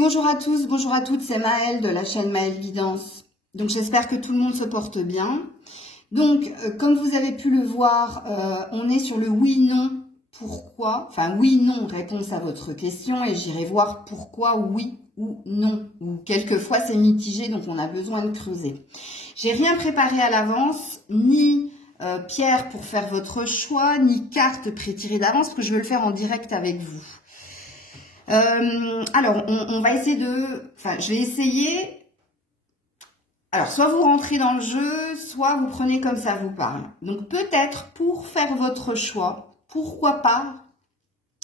bonjour à tous, bonjour à toutes, c'est Maëlle de la chaîne Maëlle Guidance. Donc j'espère que tout le monde se porte bien. Donc comme vous avez pu le voir, on est sur le oui-non, pourquoi, enfin oui-non, réponse à votre question, et j'irai voir pourquoi oui ou non, ou quelquefois c'est mitigé, donc on a besoin de creuser. J'ai rien préparé à l'avance, ni pierre pour faire votre choix, ni carte pré-tirée d'avance, parce que je veux le faire en direct avec vous. Alors, on va essayer de... Enfin, je vais essayer... Alors, soit vous rentrez dans le jeu, soit vous prenez comme ça vous parle. Donc, peut-être, pour faire votre choix, pourquoi pas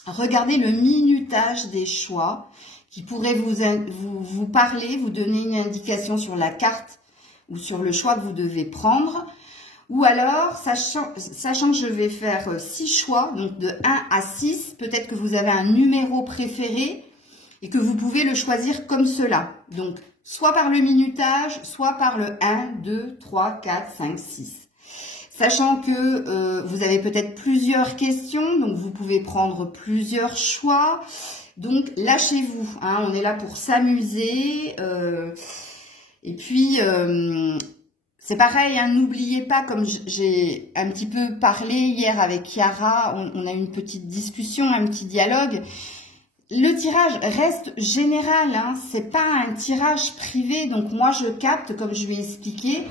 regarder le minutage des choix qui pourrait vous parler, vous donner une indication sur la carte ou sur le choix que vous devez prendre. Ou alors, sachant que je vais faire 6 choix, donc de 1 à 6, peut-être que vous avez un numéro préféré et que vous pouvez le choisir comme cela. Donc, soit par le minutage, soit par le 1, 2, 3, 4, 5, 6. Sachant que vous avez peut-être plusieurs questions, donc vous pouvez prendre plusieurs choix. Donc, lâchez-vous, hein, on est là pour s'amuser. Et puis... c'est pareil, hein, n'oubliez pas, comme j'ai un petit peu parlé hier avec Chiara, on a eu une petite discussion, un petit dialogue. Le tirage reste général, hein, c'est pas un tirage privé. Donc moi je capte, comme je lui ai expliqué,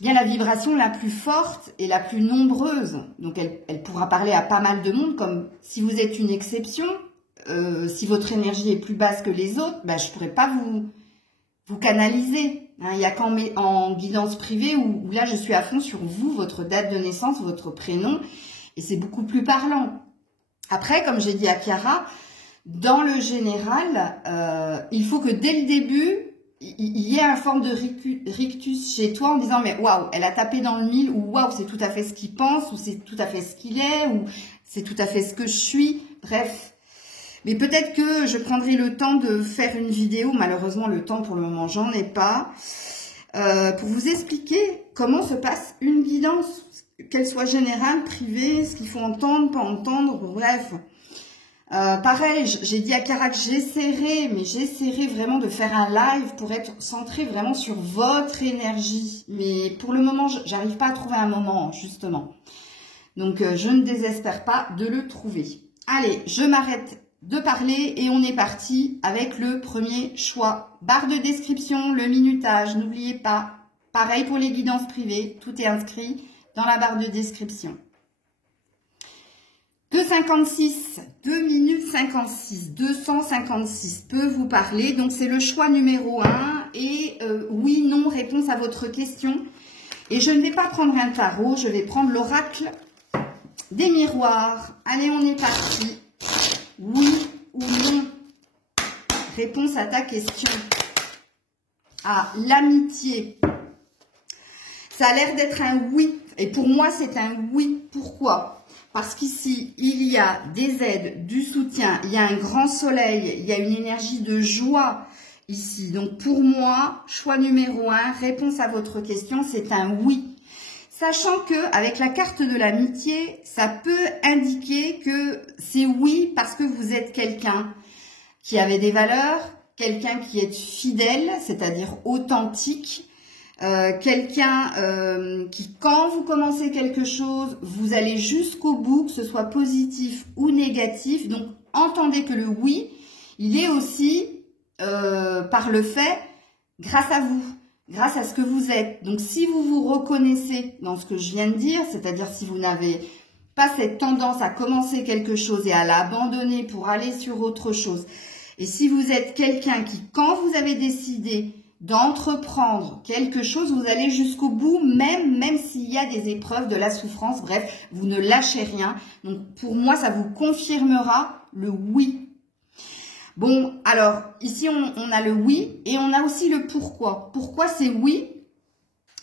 bien la vibration la plus forte et la plus nombreuse. Donc elle pourra parler à pas mal de monde, comme si vous êtes une exception, si votre énergie est plus basse que les autres, ben, je pourrais pas vous canaliser. Il n'y a qu'en guidance privée où là, je suis à fond sur vous, votre date de naissance, votre prénom. Et c'est beaucoup plus parlant. Après, comme j'ai dit à Chiara, dans le général, il faut que dès le début, il y ait une forme de rictus chez toi en disant « mais waouh, elle a tapé dans le mille » ou « waouh, c'est tout à fait ce qu'il pense » ou « c'est tout à fait ce qu'il est » ou « c'est tout à fait ce que je suis ». Bref. Mais peut-être que je prendrai le temps de faire une vidéo, malheureusement le temps pour le moment j'en ai pas, pour vous expliquer comment se passe une guidance, qu'elle soit générale, privée, ce qu'il faut entendre, pas entendre, bref. Pareil, j'ai dit à Chiara que j'essaierai vraiment de faire un live pour être centré vraiment sur votre énergie. Mais pour le moment, j'arrive pas à trouver un moment, justement. Donc, je ne désespère pas de le trouver. Allez, je m'arrête de parler et on est parti avec le premier choix. Barre de description, le minutage, n'oubliez pas. Pareil pour les guidances privées, tout est inscrit dans la barre de description. 2,56, 2 minutes 56, 256 peut vous parler. Donc c'est le choix numéro 1 et oui, non, réponse à votre question. Et je ne vais pas prendre un tarot, je vais prendre l'oracle des miroirs. Allez, on est parti. Oui ou non? Réponse à ta question. Ah, l'amitié. Ça a l'air d'être un oui. Et pour moi, c'est un oui. Pourquoi? Parce qu'ici, il y a des aides, du soutien, il y a un grand soleil, il y a une énergie de joie ici. Donc pour moi, choix numéro 1, réponse à votre question, c'est un oui. Sachant que avec la carte de l'amitié, ça peut indiquer que c'est oui parce que vous êtes quelqu'un qui avait des valeurs, quelqu'un qui est fidèle, c'est-à-dire authentique, quelqu'un qui, quand vous commencez quelque chose, vous allez jusqu'au bout, que ce soit positif ou négatif. Donc, entendez que le oui, il est aussi par le fait, grâce à vous. Grâce à ce que vous êtes. Donc, si vous vous reconnaissez dans ce que je viens de dire, c'est-à-dire si vous n'avez pas cette tendance à commencer quelque chose et à l'abandonner pour aller sur autre chose, et si vous êtes quelqu'un qui, quand vous avez décidé d'entreprendre quelque chose, vous allez jusqu'au bout, même s'il y a des épreuves, de la souffrance, bref, vous ne lâchez rien. Donc, pour moi, ça vous confirmera le oui. Bon, alors, ici, on a le oui et on a aussi le pourquoi. Pourquoi c'est oui?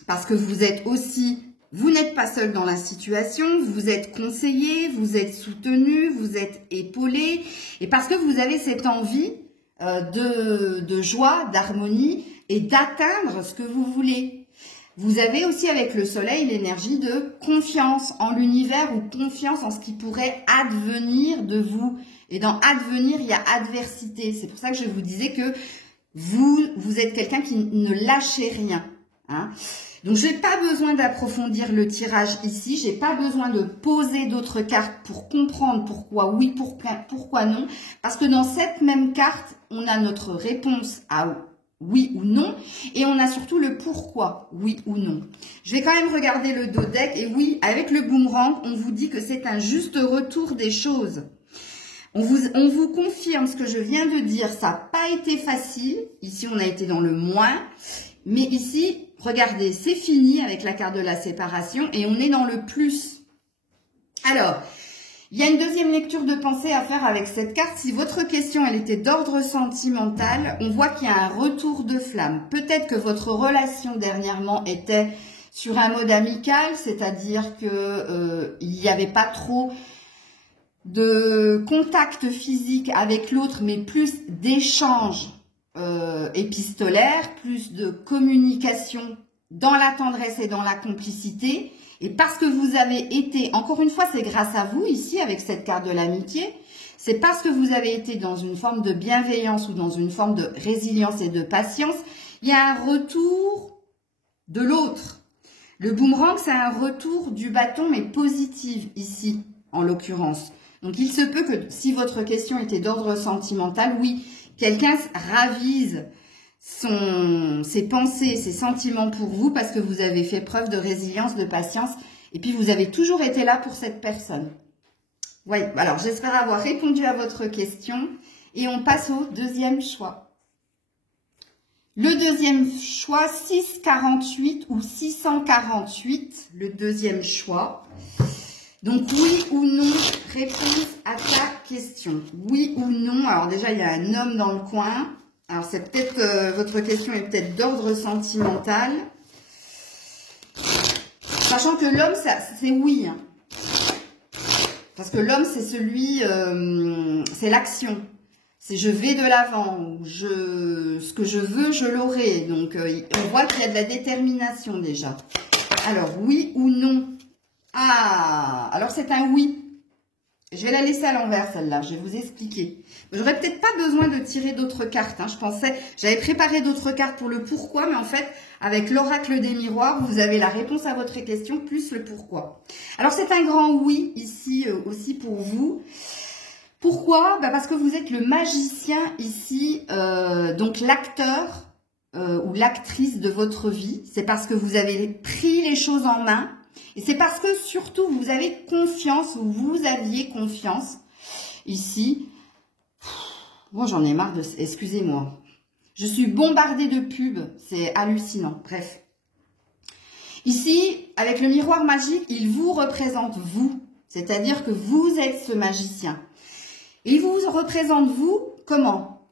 Parce que vous êtes aussi, vous n'êtes pas seul dans la situation, vous êtes conseillé, vous êtes soutenu, vous êtes épaulé. Et parce que vous avez cette envie de joie, d'harmonie et d'atteindre ce que vous voulez. Vous avez aussi avec le soleil l'énergie de confiance en l'univers ou confiance en ce qui pourrait advenir de vous. Et dans advenir, il y a adversité. C'est pour ça que je vous disais que vous êtes quelqu'un qui ne lâchez rien. Hein. Donc, je n'ai pas besoin d'approfondir le tirage ici. J'ai pas besoin de poser d'autres cartes pour comprendre pourquoi oui, pourquoi non. Parce que dans cette même carte, on a notre réponse à oui ou non. Et on a surtout le pourquoi, oui ou non. Je vais quand même regarder le dos deck. Et oui, avec le boomerang, on vous dit que c'est un juste retour des choses. On vous confirme ce que je viens de dire. Ça n'a pas été facile. Ici, on a été dans le moins. Mais ici, regardez, c'est fini avec la carte de la séparation. Et on est dans le plus. Alors, il y a une deuxième lecture de pensée à faire avec cette carte. Si votre question, elle était d'ordre sentimental, on voit qu'il y a un retour de flamme. Peut-être que votre relation dernièrement était sur un mode amical, c'est-à-dire que il n'y avait pas trop de contact physique avec l'autre, mais plus d'échanges épistolaires, plus de communication dans la tendresse et dans la complicité. Et parce que vous avez été, encore une fois, c'est grâce à vous ici avec cette carte de l'amitié, c'est parce que vous avez été dans une forme de bienveillance ou dans une forme de résilience et de patience, il y a un retour de l'autre. Le boomerang, c'est un retour du bâton, mais positif ici, en l'occurrence. Donc, il se peut que si votre question était d'ordre sentimental, oui, quelqu'un ravise ses pensées, ses sentiments pour vous parce que vous avez fait preuve de résilience, de patience et puis vous avez toujours été là pour cette personne. Oui, alors j'espère avoir répondu à votre question et on passe au deuxième choix. Le deuxième choix, 648 ou 648, le deuxième choix. Donc oui ou non, réponse à ta question. Oui ou non, alors déjà il y a un homme dans le coin. Alors, c'est peut-être, votre question est peut-être d'ordre sentimental. Sachant que l'homme, c'est oui. Hein. Parce que l'homme, c'est celui, c'est l'action. C'est je vais de l'avant. Ce que je veux, je l'aurai. Donc, on voit qu'il y a de la détermination déjà. Alors, oui ou non? Ah, alors c'est un oui. Je vais la laisser à l'envers, celle-là. Je vais vous expliquer. J'aurais peut-être pas besoin de tirer d'autres cartes. Hein. J'avais préparé d'autres cartes pour le pourquoi, mais en fait, avec l'oracle des miroirs, vous avez la réponse à votre question plus le pourquoi. Alors, c'est un grand oui ici aussi pour vous. Pourquoi? Parce que vous êtes le magicien ici, donc l'acteur ou l'actrice de votre vie. C'est parce que vous avez pris les choses en main. Et c'est parce que surtout vous avez confiance ou vous aviez confiance ici. Moi j'en ai marre de... Excusez-moi. Je suis bombardée de pubs. C'est hallucinant. Bref. Ici, avec le miroir magique, il vous représente vous. C'est-à-dire que vous êtes ce magicien. Et il vous représente vous comment?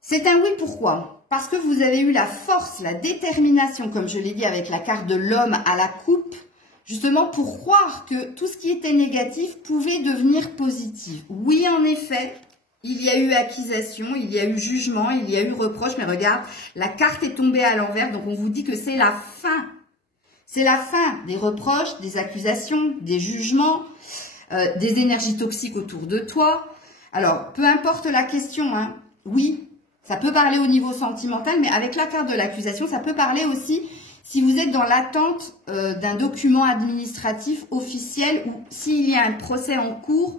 C'est un oui, pourquoi? Parce que vous avez eu la force, la détermination, comme je l'ai dit avec la carte de l'homme à la coupe, justement pour croire que tout ce qui était négatif pouvait devenir positif. Oui, en effet, il y a eu accusation, il y a eu jugement, il y a eu reproche, mais regarde, la carte est tombée à l'envers, donc on vous dit que c'est la fin. C'est la fin des reproches, des accusations, des jugements, des énergies toxiques autour de toi. Alors, peu importe la question, hein, oui, ça peut parler au niveau sentimental, mais avec la carte de l'accusation, ça peut parler aussi si vous êtes dans l'attente d'un document administratif officiel ou s'il y a un procès en cours,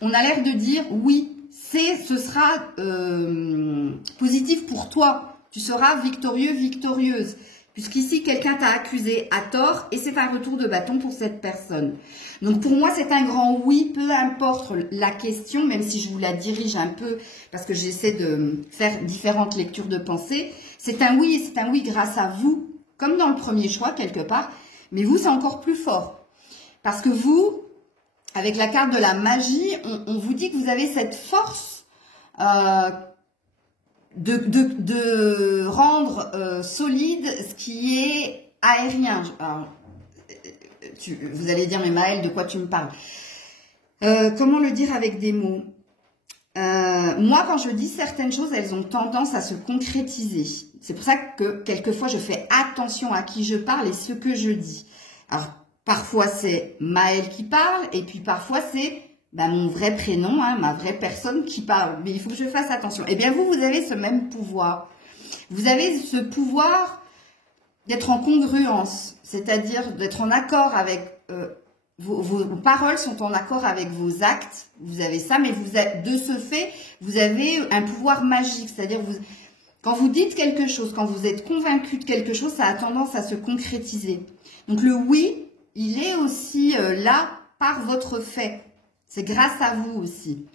on a l'air de dire oui, ce sera positif pour toi. Tu seras victorieux, victorieuse. Puisqu'ici, quelqu'un t'a accusé à tort et c'est un retour de bâton pour cette personne. Donc, pour moi, c'est un grand oui, peu importe la question, même si je vous la dirige un peu parce que j'essaie de faire différentes lectures de pensée. C'est un oui et c'est un oui grâce à vous, comme dans le premier choix, quelque part. Mais vous, c'est encore plus fort. Parce que vous, avec la carte de la magie, on vous dit que vous avez cette force de rendre solide ce qui est aérien. Alors, vous allez dire, mais Maëlle, de quoi tu me parles? Comment le dire avec des mots? Moi, quand je dis certaines choses, elles ont tendance à se concrétiser. C'est pour ça que quelquefois, je fais attention à qui je parle et ce que je dis. Alors, parfois, c'est Maëlle qui parle et puis parfois, c'est mon vrai prénom, hein, ma vraie personne qui parle. Mais il faut que je fasse attention. Eh bien, vous avez ce même pouvoir. Vous avez ce pouvoir d'être en congruence, c'est-à-dire d'être en accord avec... Vos paroles sont en accord avec vos actes, vous avez ça, mais de ce fait, vous avez un pouvoir magique, c'est-à-dire quand vous dites quelque chose, quand vous êtes convaincu de quelque chose, ça a tendance à se concrétiser. Donc le oui, il est aussi là par votre fait, c'est grâce à vous aussi.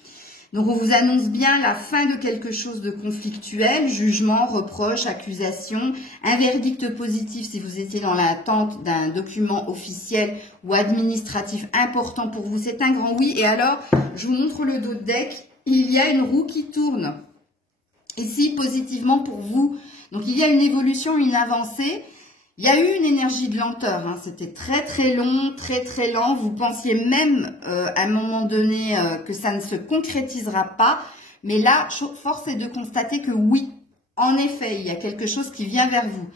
Donc on vous annonce bien la fin de quelque chose de conflictuel, jugement, reproche, accusation, un verdict positif si vous étiez dans l'attente d'un document officiel ou administratif important pour vous, c'est un grand oui. Et alors, je vous montre le dos de deck, il y a une roue qui tourne, ici positivement pour vous. Donc il y a une évolution, une avancée. Il y a eu une énergie de lenteur, hein. C'était très très long, très très lent. Vous pensiez même à un moment donné que ça ne se concrétisera pas. Mais là, force est de constater que oui, en effet, il y a quelque chose qui vient vers vous.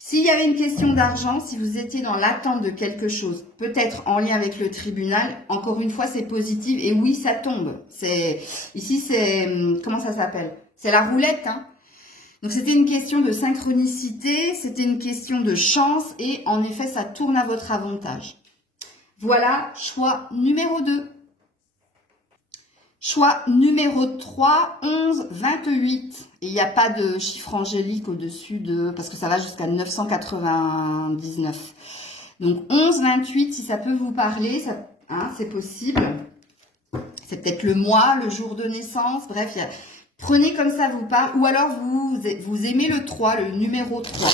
S'il y avait une question d'argent, si vous étiez dans l'attente de quelque chose, peut-être en lien avec le tribunal, encore une fois, c'est positif. Et oui, ça tombe. Ici, c'est... Comment ça s'appelle? C'est la roulette, hein. Donc, c'était une question de synchronicité, c'était une question de chance et en effet, ça tourne à votre avantage. Voilà, choix numéro 2. Choix numéro 3, 11, 28. Et il n'y a pas de chiffre angélique au-dessus parce que ça va jusqu'à 999. Donc, 11, 28, si ça peut vous parler, hein, c'est possible. C'est peut-être le mois, le jour de naissance, bref, prenez comme ça vous parle, ou alors vous aimez le 3, le numéro 3.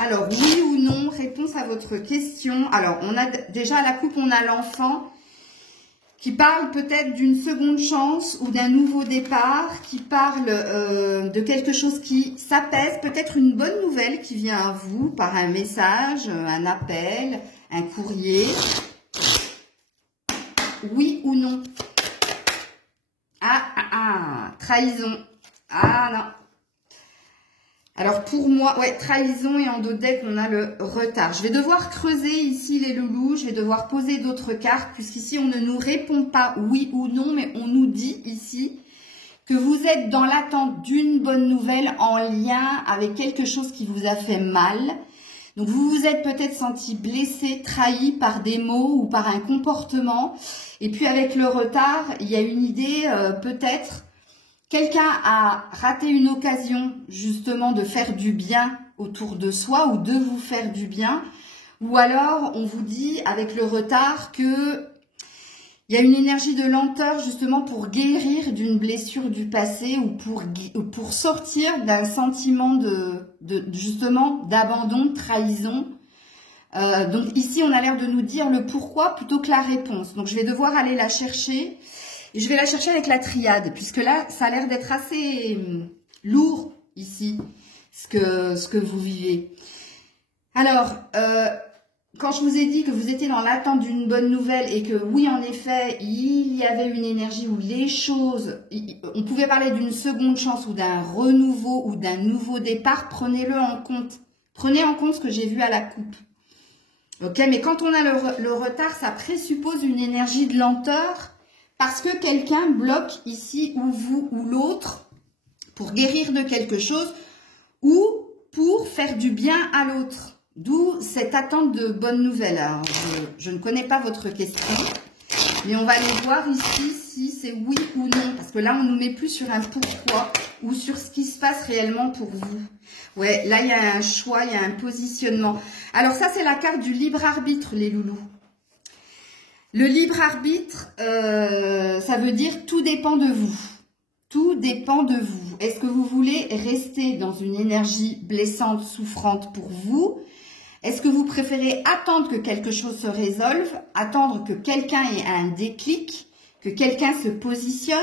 Alors, oui ou non, réponse à votre question. Alors, on a déjà à la coupe, on a l'enfant qui parle peut-être d'une seconde chance ou d'un nouveau départ, qui parle de quelque chose qui s'apaise, peut-être une bonne nouvelle qui vient à vous par un message, un appel, un courrier. Oui ou non? Trahison. Ah non. Alors pour moi, ouais, trahison et en dos de deck, on a le retard. Je vais devoir creuser ici les loulous, je vais devoir poser d'autres cartes, puisqu'ici on ne nous répond pas oui ou non, mais on nous dit ici que vous êtes dans l'attente d'une bonne nouvelle en lien avec quelque chose qui vous a fait mal. Donc vous vous êtes peut-être senti blessé, trahi par des mots ou par un comportement. Et puis avec le retard, il y a une idée, peut-être, quelqu'un a raté une occasion justement de faire du bien autour de soi ou de vous faire du bien. Ou alors on vous dit avec le retard que il y a une énergie de lenteur justement pour guérir d'une blessure du passé ou pour sortir d'un sentiment justement d'abandon, de trahison. Donc ici, on a l'air de nous dire le pourquoi plutôt que la réponse. Donc je vais devoir aller la chercher. Et je vais la chercher avec la triade, puisque là, ça a l'air d'être assez lourd ici, ce que vous vivez. Alors, quand je vous ai dit que vous étiez dans l'attente d'une bonne nouvelle et que oui, en effet, il y avait une énergie où les choses, on pouvait parler d'une seconde chance ou d'un renouveau ou d'un nouveau départ, prenez-le en compte. Prenez en compte ce que j'ai vu à la coupe. Ok, mais quand on a le retard, ça présuppose une énergie de lenteur parce que quelqu'un bloque ici ou vous ou l'autre pour guérir de quelque chose ou pour faire du bien à l'autre. D'où cette attente de bonnes nouvelles. Alors, je ne connais pas votre question, mais on va aller voir ici si c'est oui ou non. Parce que là, on ne nous met plus sur un pourquoi ou sur ce qui se passe réellement pour vous. Ouais, là, il y a un choix, il y a un positionnement. Alors ça, c'est la carte du libre arbitre, les loulous. Le libre arbitre, ça veut dire tout dépend de vous. Tout dépend de vous. Est-ce que vous voulez rester dans une énergie blessante, souffrante pour vous? Est-ce que vous préférez attendre que quelque chose se résolve, attendre que quelqu'un ait un déclic, que quelqu'un se positionne?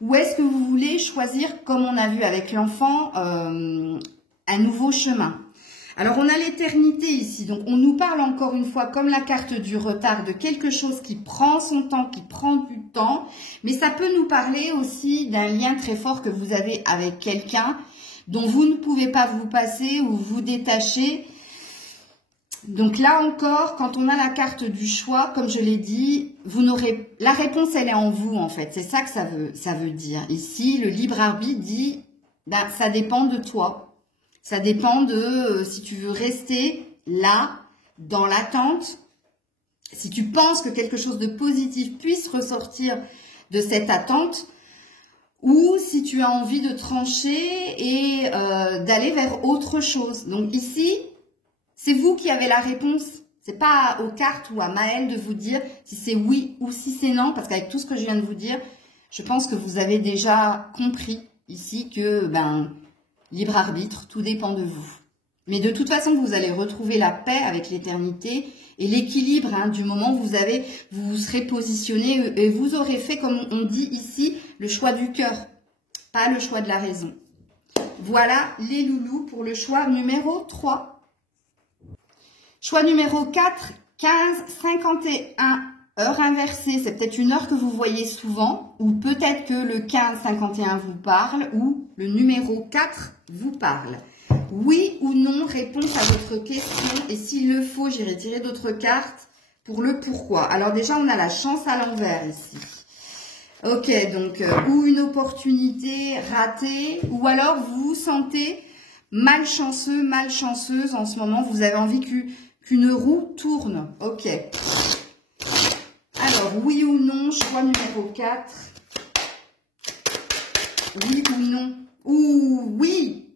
Ou est-ce que vous voulez choisir, comme on a vu avec l'enfant, un nouveau chemin? Alors, on a l'éternité ici. Donc, on nous parle encore une fois, comme la carte du retard, de quelque chose qui prend son temps, qui prend du temps. Mais ça peut nous parler aussi d'un lien très fort que vous avez avec quelqu'un dont vous ne pouvez pas vous passer ou vous détacher. Donc là encore, quand on a la carte du choix, comme je l'ai dit, vous n'aurez, la réponse, elle est en vous, en fait. C'est ça que ça veut dire. Ici, le libre arbitre dit, ben, ça dépend de toi. Ça dépend de si tu veux rester là, dans l'attente, si tu penses que quelque chose de positif puisse ressortir de cette attente, ou si tu as envie de trancher et d'aller vers autre chose. Donc ici, c'est vous qui avez la réponse. C'est pas aux cartes ou à Maëlle de vous dire si c'est oui ou si c'est non, parce qu'avec tout ce que je viens de vous dire, je pense que vous avez déjà compris ici que, ben, libre arbitre, tout dépend de vous. Mais de toute façon, vous allez retrouver la paix avec l'éternité et l'équilibre, hein, du moment où vous vous serez positionné et vous aurez fait, comme on dit ici, le choix du cœur, pas le choix de la raison. Voilà les loulous pour le choix numéro 3. Choix numéro 4, 15, 51. Heure inversée, c'est peut-être une heure que vous voyez souvent, ou peut-être que le 15-51 vous parle, ou le numéro 4 vous parle. Oui ou non, réponse à votre question, et s'il le faut, j'irai tirer d'autres cartes pour le pourquoi. Alors déjà, on a la chance à l'envers ici. Ok, donc, ou une opportunité ratée, ou alors vous vous sentez malchanceux, malchanceuse en ce moment, vous avez envie qu'une roue tourne. Ok. Alors, oui ou non, choix numéro 4. Oui ou non? Ouh, oui.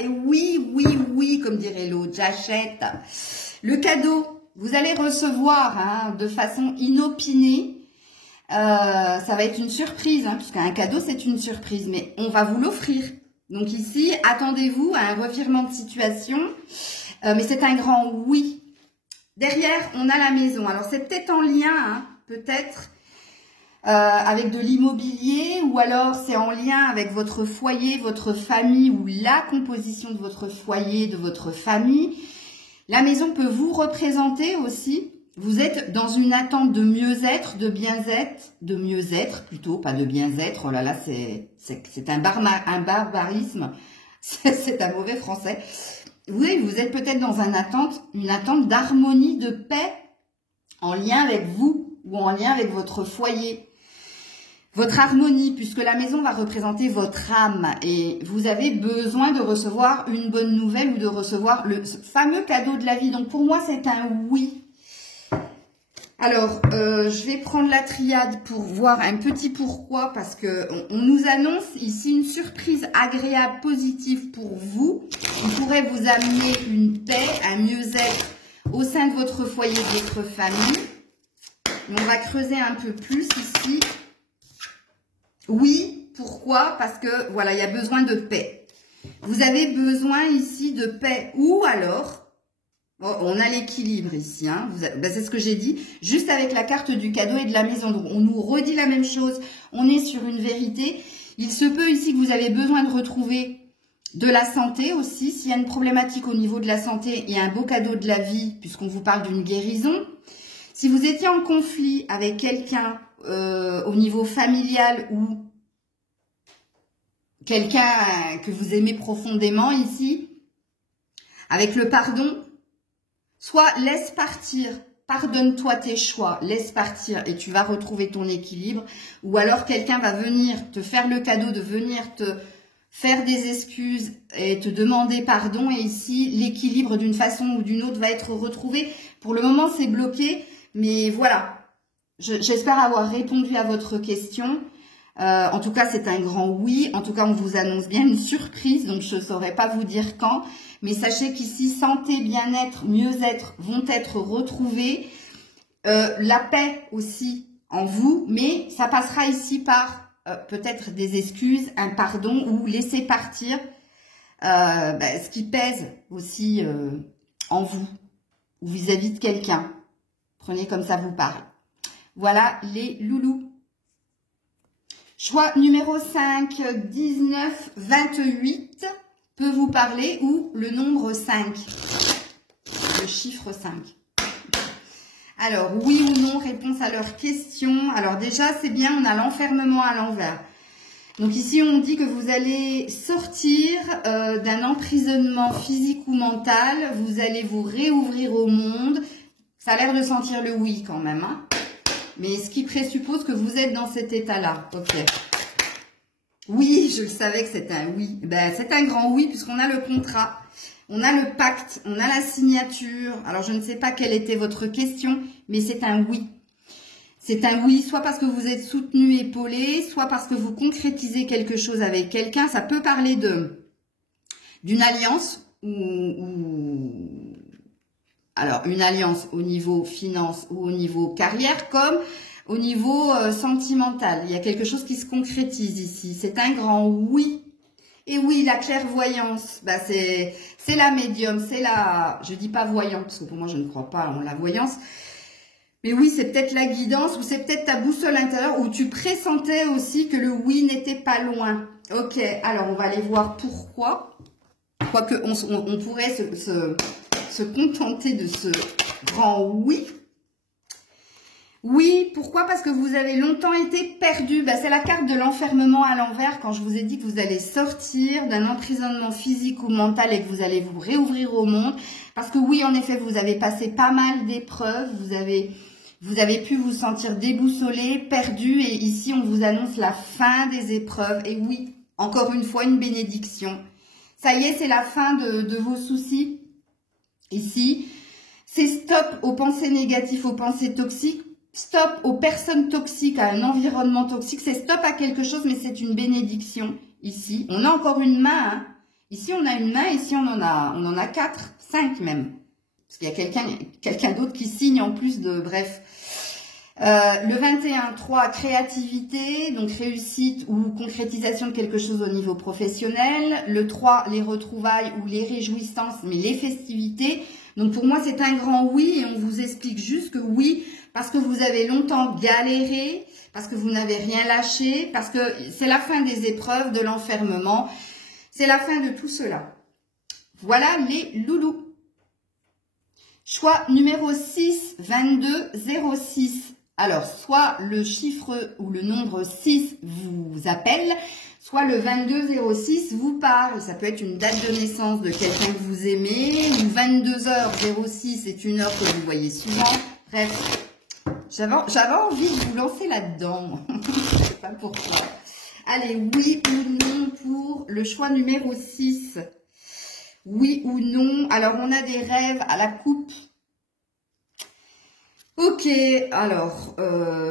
Et oui, oui, oui, comme dirait l'autre, j'achète. Le cadeau, vous allez recevoir, hein, de façon inopinée. Ça va être une surprise, hein, puisqu'un cadeau, c'est une surprise, mais on va vous l'offrir. Donc ici, attendez-vous à un revirement de situation, mais c'est un grand oui. Derrière, on a la maison. Alors, c'est peut-être en lien, hein, peut-être, avec de l'immobilier, ou alors c'est en lien avec votre foyer, votre famille, ou la composition de votre foyer, de votre famille. La maison peut vous représenter aussi. Vous êtes dans une attente de mieux-être, de mieux-être plutôt, pas de bien-être. Oh là là, c'est un barbarisme. C'est un mauvais français. Oui, vous êtes peut-être dans une attente d'harmonie, de paix, en lien avec vous ou en lien avec votre foyer. Votre harmonie, puisque la maison va représenter votre âme et vous avez besoin de recevoir une bonne nouvelle ou de recevoir le fameux cadeau de la vie. Donc pour moi, c'est un oui. Alors, je vais prendre la triade pour voir un petit pourquoi, parce que on nous annonce ici une surprise agréable, positive pour vous. On pourrait vous amener une paix, un mieux-être au sein de votre foyer, de votre famille. Et on va creuser un peu plus ici. Oui, pourquoi? Parce que, voilà, il y a besoin de paix. Vous avez besoin ici de paix. Ou alors, on a l'équilibre ici, hein. Ben, c'est ce que j'ai dit, juste avec la carte du cadeau et de la maison. Donc, on nous redit la même chose. On est sur une vérité. Il se peut ici que vous avez besoin de retrouver de la santé aussi. S'il y a une problématique au niveau de la santé, il y a un beau cadeau de la vie, puisqu'on vous parle d'une guérison. Si vous étiez en conflit avec quelqu'un au niveau familial ou quelqu'un que vous aimez profondément ici, avec le pardon, soit laisse partir, pardonne-toi tes choix, laisse partir et tu vas retrouver ton équilibre. Ou alors quelqu'un va venir te faire le cadeau de venir te faire des excuses et te demander pardon. Et ici, l'équilibre d'une façon ou d'une autre va être retrouvé. Pour le moment, c'est bloqué. Mais voilà, j'espère avoir répondu à votre question. En tout cas, c'est un grand oui. En tout cas, on vous annonce bien une surprise. Donc, je ne saurais pas vous dire quand. Mais sachez qu'ici, santé, bien-être, mieux-être vont être retrouvés. La paix aussi en vous. Mais ça passera ici par peut-être des excuses, un pardon ou laisser partir ce qui pèse aussi en vous ou vis-à-vis de quelqu'un. Prenez comme ça vous parle. Voilà les loulous. Choix numéro 5, 19, 28. peut vous parler ou le nombre 5, le chiffre 5. Alors, oui ou non, réponse à leurs questions. Alors déjà, c'est bien, on a l'enfermement à l'envers. Donc ici, on dit que vous allez sortir d'un emprisonnement physique ou mental. Vous allez vous réouvrir au monde. Ça a l'air de sentir le oui quand même. Hein, mais ce qui présuppose que vous êtes dans cet état-là. Ok. Oui, je le savais que c'était un oui. Ben, c'est un grand oui puisqu'on a le contrat. On a le pacte, on a la signature. Alors, je ne sais pas quelle était votre question, mais c'est un oui. C'est un oui, soit parce que vous êtes soutenu, épaulé, soit parce que vous concrétisez quelque chose avec quelqu'un. Ça peut parler d'une alliance alors, une alliance au niveau finance ou au niveau carrière, comme au niveau sentimental. Il y a quelque chose qui se concrétise ici. C'est un grand oui. Et oui, la clairvoyance, bah c'est la médium, c'est la... Je dis pas voyante, parce que pour moi, je ne crois pas en la voyance. Mais oui, c'est peut-être la guidance, ou c'est peut-être ta boussole intérieure, où tu pressentais aussi que le oui n'était pas loin. Ok, alors on va aller voir pourquoi. Quoique on pourrait se contenter de ce grand oui. Oui, pourquoi? Parce que vous avez longtemps été perdu. Bah, c'est la carte de l'enfermement à l'envers quand je vous ai dit que vous allez sortir d'un emprisonnement physique ou mental et que vous allez vous réouvrir au monde. Parce que oui, en effet, vous avez passé pas mal d'épreuves. Vous avez pu vous sentir déboussolé, perdu. Et ici, on vous annonce la fin des épreuves. Et oui, encore une fois, une bénédiction. Ça y est, c'est la fin de vos soucis. Ici, c'est stop aux pensées négatives, aux pensées toxiques. Stop aux personnes toxiques, à un environnement toxique. C'est stop à quelque chose, mais c'est une bénédiction. Ici, on a encore une main. Hein. Ici, on a une main. Ici, on en a 4, 5 même. Parce qu'il y a quelqu'un d'autre qui signe en plus de... Bref. Le 21, 3, créativité, donc réussite ou concrétisation de quelque chose au niveau professionnel. Le 3, les retrouvailles ou les réjouissances, mais les festivités. Donc pour moi, c'est un grand oui et on vous explique juste que oui, parce que vous avez longtemps galéré, parce que vous n'avez rien lâché, parce que c'est la fin des épreuves, de l'enfermement. C'est la fin de tout cela. Voilà les loulous. Choix numéro 6, 22, 06. Alors, soit le chiffre ou le nombre 6 vous appelle, soit le 2206 vous parle. Ça peut être une date de naissance de quelqu'un que vous aimez, ou 22h06 est une heure que vous voyez souvent. Bref, j'avais envie de vous lancer là-dedans. Je ne sais pas pourquoi. Allez, oui ou non pour le choix numéro 6. Oui ou non. Alors, on a des rêves à la coupe. Ok, alors,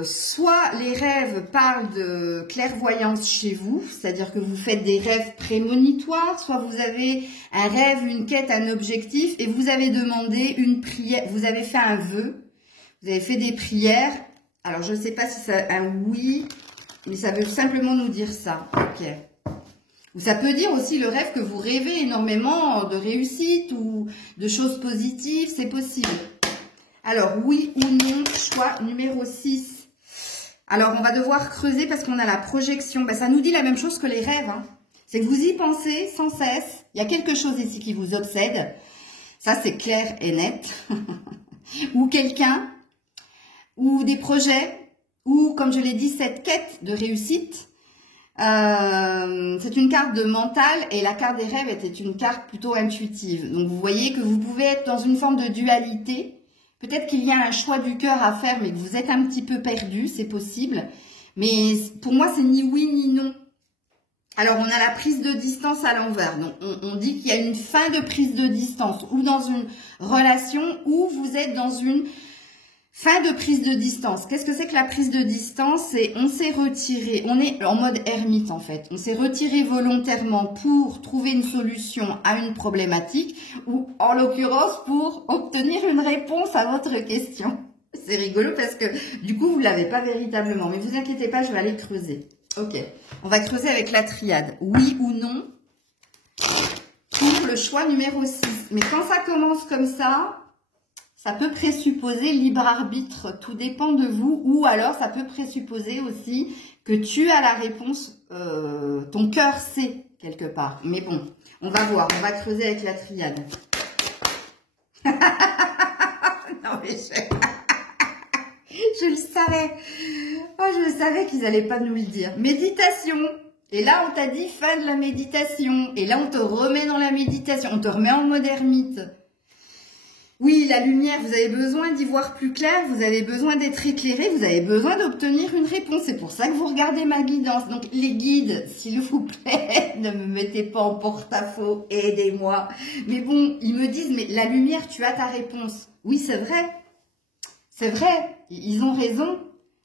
soit les rêves parlent de clairvoyance chez vous, c'est-à-dire que vous faites des rêves prémonitoires, soit vous avez un rêve, une quête, un objectif, et vous avez demandé une prière, vous avez fait un vœu, vous avez fait des prières. Alors, je ne sais pas si c'est un oui, mais ça veut simplement nous dire ça. Ok. Ou ça peut dire aussi le rêve que vous rêvez énormément de réussite ou de choses positives, c'est possible. Alors, oui ou non, choix numéro 6. Alors, on va devoir creuser parce qu'on a la projection. Ben, ça nous dit la même chose que les rêves. Hein. C'est que vous y pensez sans cesse. Il y a quelque chose ici qui vous obsède. Ça, c'est clair et net. Ou quelqu'un, ou des projets, ou, comme je l'ai dit, cette quête de réussite. C'est une carte de mental et la carte des rêves était une carte plutôt intuitive. Donc, vous voyez que vous pouvez être dans une forme de dualité. Peut-être qu'il y a un choix du cœur à faire, mais que vous êtes un petit peu perdu, c'est possible. Mais pour moi, c'est ni oui ni non. Alors, on a la prise de distance à l'envers. Donc, on dit qu'il y a une fin de prise de distance ou dans une relation ou vous êtes dans une fin de prise de distance. Qu'est-ce que c'est que la prise de distance? C'est on s'est retiré, on est en mode ermite en fait. On s'est retiré volontairement pour trouver une solution à une problématique ou en l'occurrence pour obtenir une réponse à votre question. C'est rigolo parce que du coup vous ne l'avez pas véritablement. Mais vous inquiétez pas, je vais aller creuser. Ok, on va creuser avec la triade. Oui ou non pour le choix numéro 6. Mais quand ça commence comme ça... Ça peut présupposer libre arbitre, tout dépend de vous, ou alors ça peut présupposer aussi que tu as la réponse, ton cœur sait quelque part. Mais bon, on va voir, on va creuser avec la triade. Non mais je le savais. Oh, je le savais qu'ils n'allaient pas nous le dire. Méditation. Et là, on t'a dit fin de la méditation. Et là, on te remet dans la méditation. On te remet en mode ermite. Oui, la lumière, vous avez besoin d'y voir plus clair. Vous avez besoin d'être éclairé. Vous avez besoin d'obtenir une réponse. C'est pour ça que vous regardez ma guidance. Donc, les guides, s'il vous plaît, ne me mettez pas en porte-à-faux. Aidez-moi. Mais bon, ils me disent, mais la lumière, tu as ta réponse. Oui, c'est vrai. C'est vrai. Ils ont raison.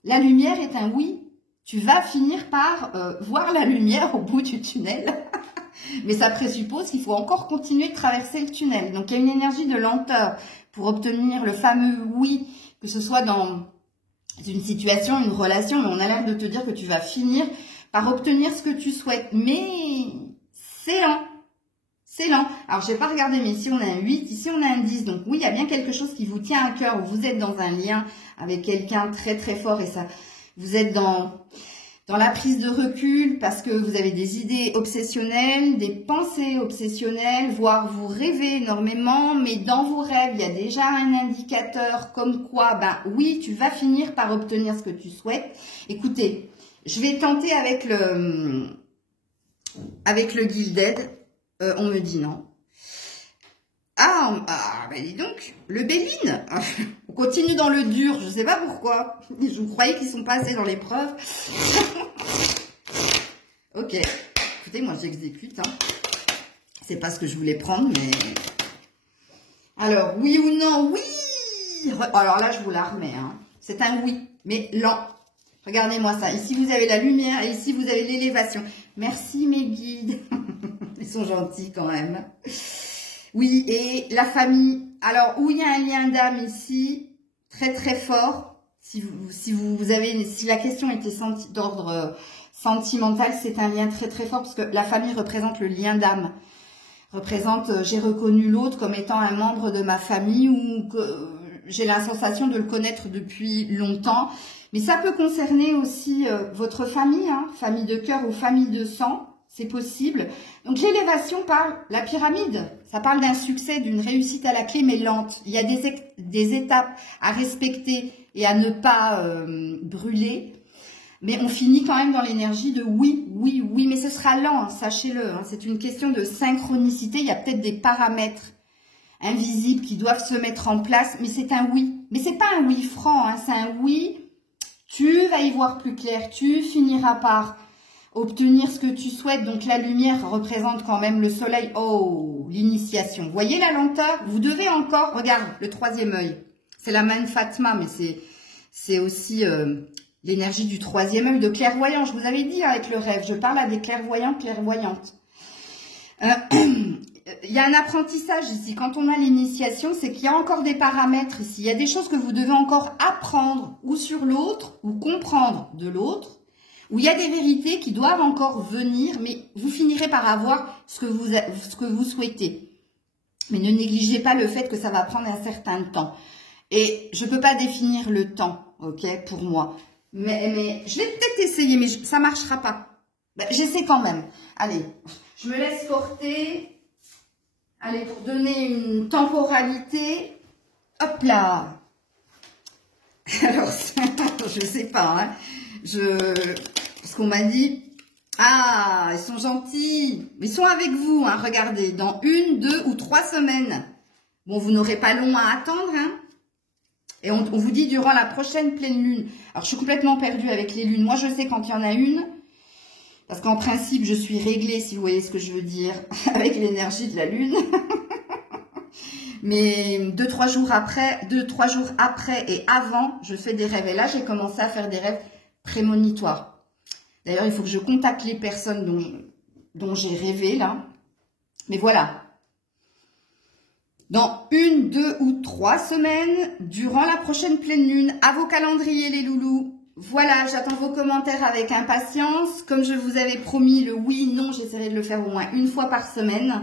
La lumière est un oui. Tu vas finir par voir la lumière au bout du tunnel. Mais ça présuppose qu'il faut encore continuer de traverser le tunnel. Donc, il y a une énergie de lenteur pour obtenir le fameux oui, que ce soit dans une situation, une relation. Mais on a l'air de te dire que tu vas finir par obtenir ce que tu souhaites. Mais c'est lent. C'est lent. Alors, je n'ai pas regardé, mais ici, on a un 8, ici, on a un 10. Donc, oui, il y a bien quelque chose qui vous tient à cœur, où vous êtes dans un lien avec quelqu'un très, très fort. Et ça, vous êtes dans la prise de recul parce que vous avez des idées obsessionnelles, des pensées obsessionnelles, voire vous rêvez énormément. Mais dans vos rêves, il y a déjà un indicateur comme quoi, ben oui, tu vas finir par obtenir ce que tu souhaites. Écoutez, je vais tenter avec le Gilded. On me dit non. Ben dis donc, le Béline. On continue dans le dur, je ne sais pas pourquoi. Je croyais qu'ils sont passés dans l'épreuve. Ok. Écoutez, moi j'exécute. Hein. C'est pas ce que je voulais prendre, mais... Alors, oui ou non? Oui. Alors là, je vous la remets. Hein. C'est un oui, mais lent. Regardez-moi ça. Ici, vous avez la lumière et ici, vous avez l'élévation. Merci mes guides. Ils sont gentils quand même. Oui, et la famille. Alors, où il y a un lien d'âme ici, très très fort. Si la question était d'ordre sentimental, c'est un lien très très fort parce que la famille représente le lien d'âme. Représente, j'ai reconnu l'autre comme étant un membre de ma famille ou que j'ai la sensation de le connaître depuis longtemps. Mais ça peut concerner aussi votre famille, hein, famille de cœur ou famille de sang. C'est possible. Donc, l'élévation parle, la pyramide, ça parle d'un succès, d'une réussite à la clé, mais lente. Il y a des étapes à respecter et à ne pas brûler. Mais on finit quand même dans l'énergie de oui, oui, oui. Mais ce sera lent, hein, sachez-le. Hein, c'est une question de synchronicité. Il y a peut-être des paramètres invisibles qui doivent se mettre en place. Mais c'est un oui. Mais c'est pas un oui franc. Hein, c'est un oui. Tu vas y voir plus clair. Tu finiras par obtenir ce que tu souhaites. Donc, la lumière représente quand même le soleil. Oh, l'initiation. Vous voyez la lenteur? Vous devez encore... Regarde, le troisième œil. C'est la main de Fatma, mais c'est aussi l'énergie du troisième œil de clairvoyant. Je vous avais dit avec le rêve, je parle à des clairvoyants, clairvoyantes. Il y a un apprentissage ici. Quand on a l'initiation, c'est qu'il y a encore des paramètres ici. Il y a des choses que vous devez encore apprendre ou sur l'autre ou comprendre de l'autre. Où il y a des vérités qui doivent encore venir, mais vous finirez par avoir ce que vous souhaitez. Mais ne négligez pas le fait que ça va prendre un certain temps. Et je ne peux pas définir le temps, ok, pour moi. Mais je vais peut-être essayer, mais ça ne marchera pas. Ben, j'essaie quand même. Allez, je me laisse porter. Allez, pour donner une temporalité. Hop là. Alors, je ne sais pas, hein. Parce qu'on m'a dit, ah, ils sont gentils, ils sont avec vous, hein, regardez, dans 1, 2 ou 3 semaines. Bon, vous n'aurez pas long à attendre, hein. Et on vous dit durant la prochaine pleine lune. Alors, je suis complètement perdue avec les lunes. Moi, je sais quand il y en a une, parce qu'en principe, je suis réglée, si vous voyez ce que je veux dire, avec l'énergie de la lune. Mais 2-3 jours après et avant, je fais des rêves. Et là, j'ai commencé à faire des rêves prémonitoire. D'ailleurs, il faut que je contacte les personnes dont j'ai rêvé là. Mais voilà. Dans 1, 2 ou 3 semaines, durant la prochaine pleine lune, à vos calendriers les loulous. Voilà, j'attends vos commentaires avec impatience. Comme je vous avais promis, le oui, non, j'essaierai de le faire au moins une fois par semaine.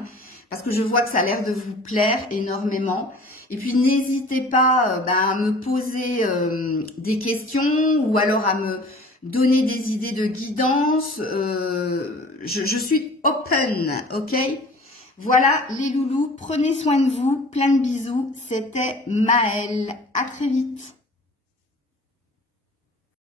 Parce que je vois que ça a l'air de vous plaire énormément. Et puis, n'hésitez pas à me poser des questions ou alors à me donner des idées de guidance. Je suis open, ok? Voilà les loulous, prenez soin de vous, plein de bisous. C'était Maëlle. À très vite.